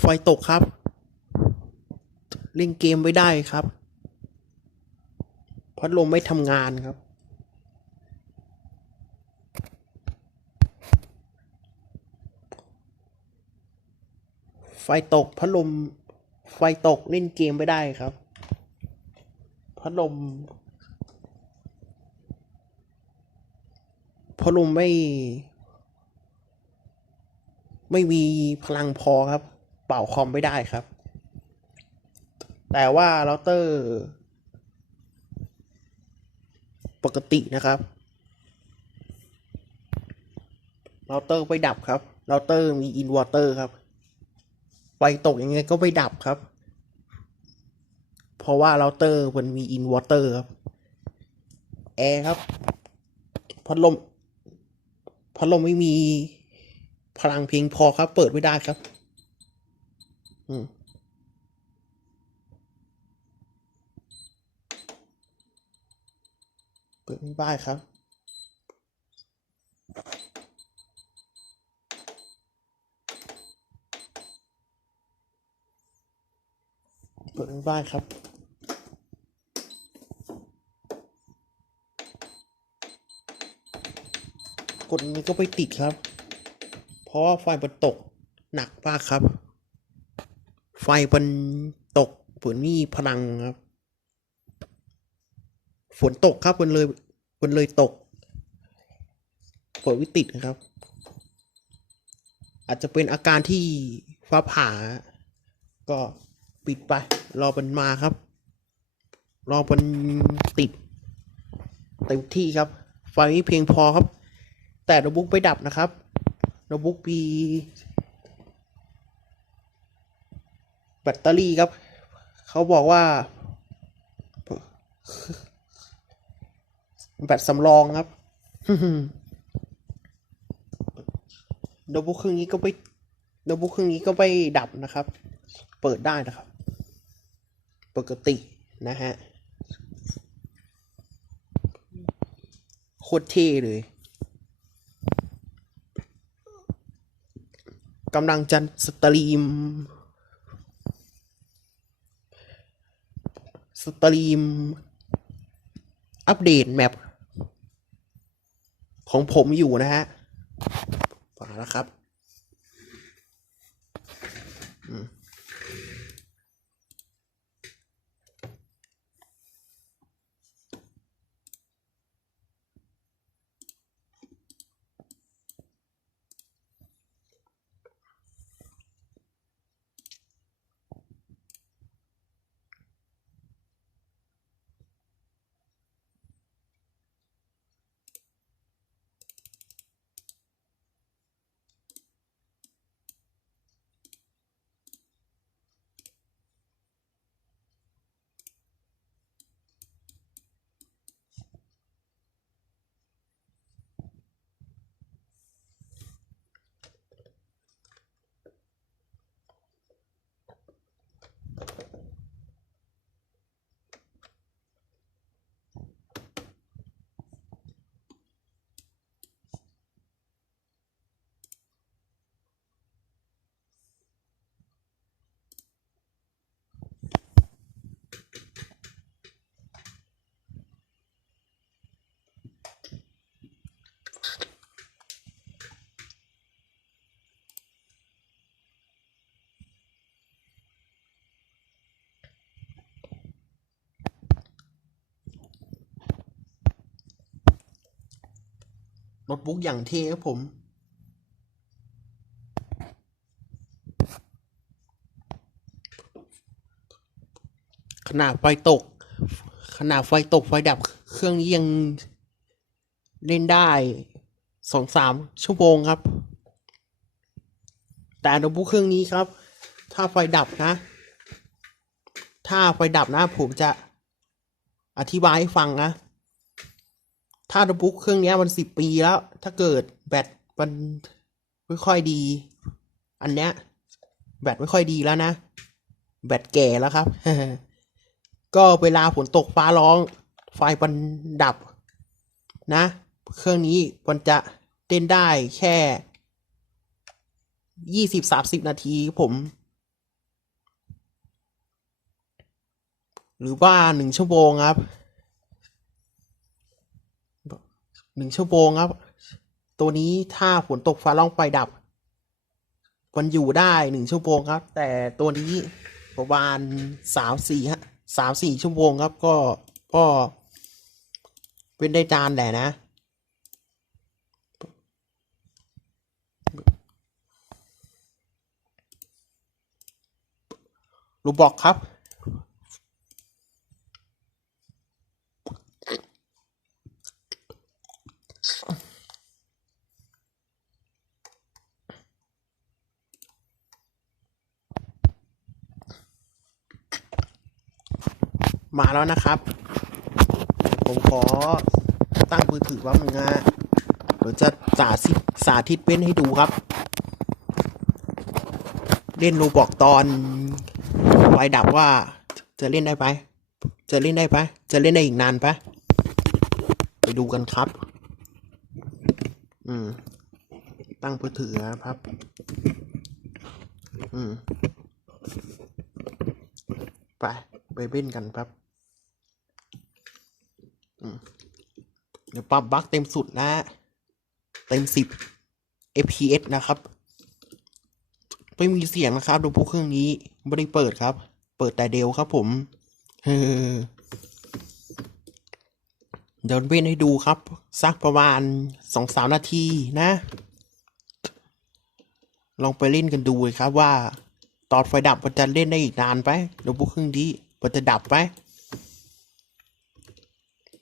ไฟตกครับ เล่นเกมไม่ได้ครับ พัดลมไม่ทำงานครับ ไฟตกพัดลม ไฟตกเล่นเกมไม่ได้ครับ พัดลม พัดลมไม่ไม่มีพลังพอครับ เป่าคอมไม่ได้ครับ แต่ว่าเราเตอร์ ปกตินะครับเราเตอร์ไปดับครับเราเตอร์มีอินวอเตอร์ครับไฟตกยังไงก็ไม่ดับครับ เพราะว่าเราเตอร์มันมีอินวอเตอร์ครับแอร์ครับพัดลมพัดลมไม่มีพลังเพียงพอครับ เปิดไม่ได้ครับ อืมเปิดไม่ได้ครับ เปิดไม่ได้ครับกดนี้ก็ไม่ติดครับ เพราะว่าไฟมันตกหนักมากครับ ไฟมันตกเหมือนมีพลังครับ ฝนตกครับมันเลยมันเลยตกเปิดวิติดนะครับ อาจจะเป็นอาการที่ฟ้าผ่า ก็ปิดไป รอมันมาครับ รอมันติดเต็มที่ครับ ไฟม่เพียงพอครับ แต่โน้ตบุ๊กไม่ดับนะครับโน้ตบุ๊กมี แบตเตอรี่ครับ เขาบอกว่า แบตสำรองครับโน้ตบุ๊กเครื่องนี้ก็ไม่โน้ตบุ๊กเครื่องนี้ก็ไม่ดับนะครับ เปิดได้นะครับ ปกตินะฮะโคตรเท่เลยกำลังจะสตรีม สตรีม อัปเดตแมปของผมอยู่นะฮะฝาแล้วครับ อืม ตบุ๊กอย่างเท่ครับผม ขนาดไฟตก ขนาดไฟตกไฟดับเครื่องนี้ยังเล่นได้สองสามชั่วโมงครับ แต่โน้ตบุ๊กเครื่องนี้ครับ ถ้าไฟดับนะ ถ้าไฟดับนะผมจะอธิบายให้ฟังนะ ถ้าโน้ตบุ๊กเครื่องนี้มันสิบปีแล้ว ถ้าเกิดแบตมันไม่ค่อยดี อันเนี้ย แบตไม่ค่อยดีแล้วนะ แบตแก่แล้วครับ ก็เวลาฝนตกฟ้าร้อง ไฟมันดับ นะ เครื่องนี้มันจะเต้นได้แค่ยี่สิบสามสิบนาทีผม หรือว่าหนึ่งชั่วโมงครับ หนึ่งชั่วโมงครับ ตัวนี้ถ้าฝนตกฟ้าร้องไฟดับมันอยู่ได้หนึ่งชั่วโมงครับ แต่ตัวนี้ประมาณสามสี่ฮะสามสี่ชั่วโมงครับ ก็ก็เป็นได้จานแหละนะ รูบอกครับ มาแล้วนะครับ ผมขอตั้งมือถือแป๊บนึงนะเดี๋ยวจะสาธิตสาธิตเป็นให้ดูครับ เล่นโรบอกตอนไฟดับว่า จะเล่นได้ไหมจะเล่นได้ไหมจะเล่นได้อีกนานปะไปดูกันครับ อืม ตั้งมือถือนะครับ อืม ไป ไปเล่นกันครับ เดี๋ยวปรับบัคเต็มสุดนะ เต็มสิบ fps นะครับ ไม่มีเสียงนะครับดูพวกเครื่องนี้ไม่ได้เปิดครับ เปิดแต่เดลครับผมเดี๋ยวเว้นให้ดูครับ สักประมาณสองสามนาทีนะ ลองไปเล่นกันดูเลยครับว่า ตอนไฟดับมันจะเล่นได้อีกนานไปดูพวกเครื่องนี้มันจะดับไป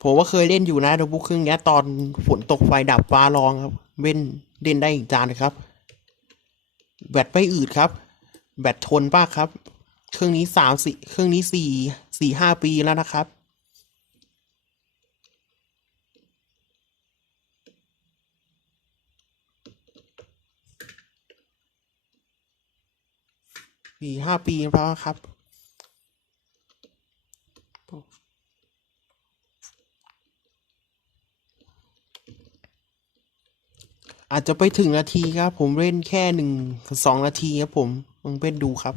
ผมว่าเคยเล่นอยู่นะดูพวกเครื่องเนี้ยตอนฝนตกไฟดับฟ้าร้องครับเว้นเล่นได้อีกจานเลยครับ แบตไม่อืดครับ แบตทนมากครับ เครื่องนี้สามสี่เครื่องนี้สี่สี่ห้าปีแล้วนะครับสี่ห้าปีแล้วครับ จจะไปถึงนาทีครับ ผมเล่นแค่หนึ่งสองนาทีครับผมลองเป็นดูครับ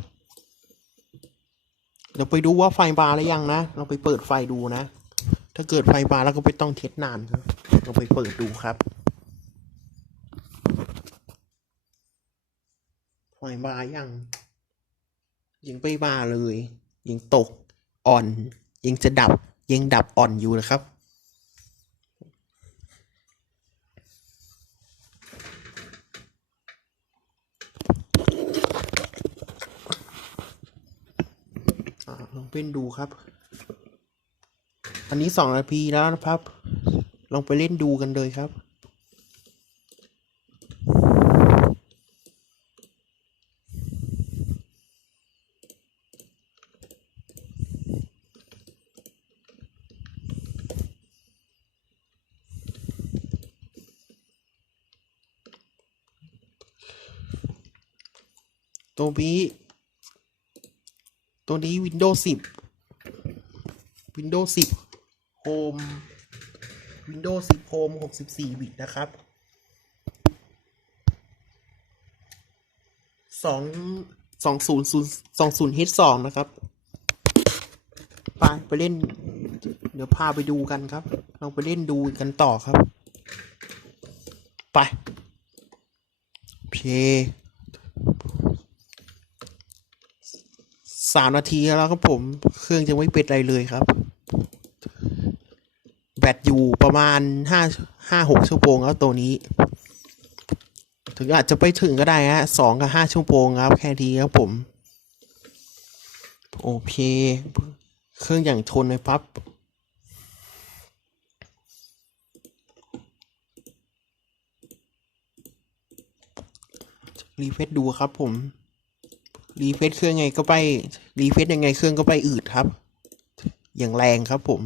เดี๋ยวไปดูว่าไฟบาร์หรือยังนะ เราไปเปิดไฟดูนะ ถ้าเกิดไฟบาร์แล้วก็ไม่ต้องเทสนานครับเราไปเปิดดูครับ ไฟบาร์ยังยังไม่บาร์เลย ยังตกอ่อน ยังจะดับยังดับอ่อนอยู่นะครับ อ่าลองเป็ นดูครับ อันนี้สองนาทีแล้วนะครับ ลองไปเล่นดูกันเลยครับตัวนี้ ตัวนี้ Windows 10 Windows 10 Home Windows 10 Home 64 บิตนะครับสองสองศูนย์ศูนย์สองศูนย์ H สองนะครับ ไปไปเล่น เดี๋ยวพาไปดูกันครับเราไปเล่นดูกันต่อครับ ไปเพย์ สามนาทีแล้วครับผม เครื่องจะไม่เป็นอะไรเลยครับ แบตอยู่ประมาณห้าห้าหกชั่วโมงแล้วตัวนี้ ถึงอาจจะไปถึงก็ได้ฮะสองกับห้าชั่วโมงครับ แค่นี้ครับผม โอเค เครื่องอย่างทนเลยปั๊บรีเฟซดูครับผม รีเฟซเครื่องไงก็ไปรีเฟซยังไงเครื่องก็ไปอืดครับ อย่างแรงครับผม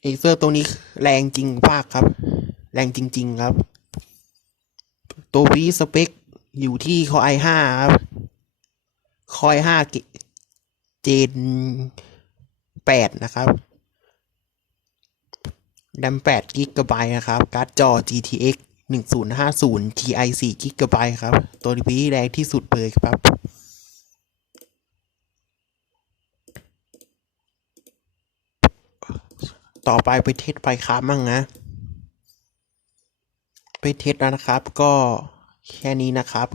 เอเซอร์ตัวนี้แรงจริงมากครับ แรงจริง ๆครับ ตัววีสเปคอยู่ที่คอไอห้าครับคอยห้าเจนแปดนะครับแรมแปดกิกะไบต์นะครับ การ์ดจอ GTX หนึ่งศูนย์ห้าศูนย์ Ti สี่กิกะไบครับ ตัวนี้แรงที่สุดเลยครับต่อไปไปเทสไฟครามั่งนะ ไปเทสแล้วนะครับ ก็แค่นี้นะครับ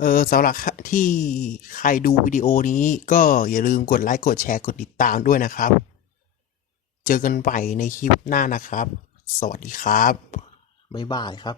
เออสำหรับที่ใครดูวิดีโอนี้ก็อย่าลืมกดไลค์ กดแชร์ กดติดตามด้วยนะครับ เจอกันใหม่ในคลิปหน้านะครับ สวัสดีครับ บ๊ายบายครับ